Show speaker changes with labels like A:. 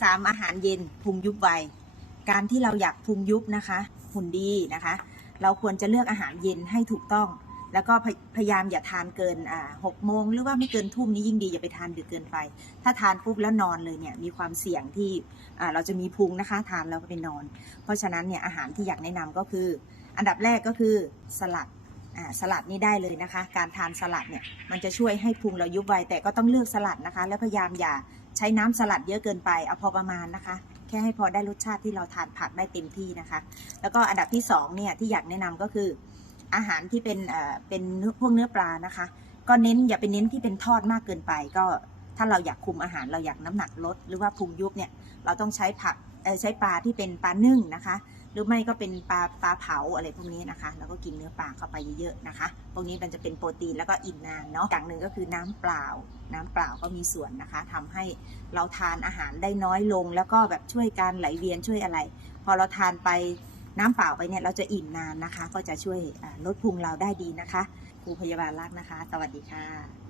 A: สามอาหารเย็นพุงยุบไวการที่เราอยากพุงยุบนะคะหุ่นดีนะคะ เราควรจะเลือกอาหารเย็นให้ถูกต้อง แล้วก็พยายามอย่าทานเกินอ่าหกโมงหรือว่าไม่เกินทุ่มนี้ยิ่งดีอย่าไปทานดึกเกินไป ถ้าทานปุ๊บแล้วนอนเลยเนี่ยมีความเสี่ยงที่อ่าเราจะมีพุงนะคะ ทานแล้วก็ไปนอน เพราะฉะนั้นเนี่ยอาหารที่อยากแนะนำก็คือ อันดับแรกก็คือสลัดสลัดนี่ได้เลยนะคะ การทานสลัดเนี่ยมันจะช่วยให้พุงเรายุบไวแต่ก็ต้องเลือกสลัดนะคะ แล้วพยายามอย่า ใช้น้ำสลัดเยอะเกินไป เอาพอประมาณนะคะ แค่ให้พอได้รสชาติที่เราทานผักได้เต็มที่นะคะ แล้วก็อันดับที่สองเนี่ยที่อยากแนะนำก็คืออาหารที่เป็นเอ่อเป็นพวกเนื้อปลานะคะ ก็เน้นอย่าไปเน้นที่เป็นทอดมากเกินไป ก็ถ้าเราอยากคุมอาหารเราอยากน้ำหนักลด หรือว่าพุงยุบเนี่ยเราต้องใช้ผักใช้ปลาที่เป็นปลานึ่งนะคะ รือไม่ก็เป็นปลาปลาเผาอะไรพวกนี้นะคะ แล้วก็กินเนื้อปลาเข้าไปเยอะๆนะคะ พวกนี้มันจะเป็นโปรตีนแล้วก็อิ่มนานเนาะอย่างหนึ่งก็คือน้ำเปล่า น้ำเปล่าก็มีส่วนนะคะทำให้เราทานอาหารได้น้อยลง แล้วก็แบบช่วยการไหลเวียนช่วยอะไร พอเราทานไปน้ำเปล่าไปเนี่ยเราจะอิ่มนานนะคะ ก็จะช่วยลดพุงเราได้ดีนะคะครูพยาบาลรักนะคะ สวัสดีค่ะ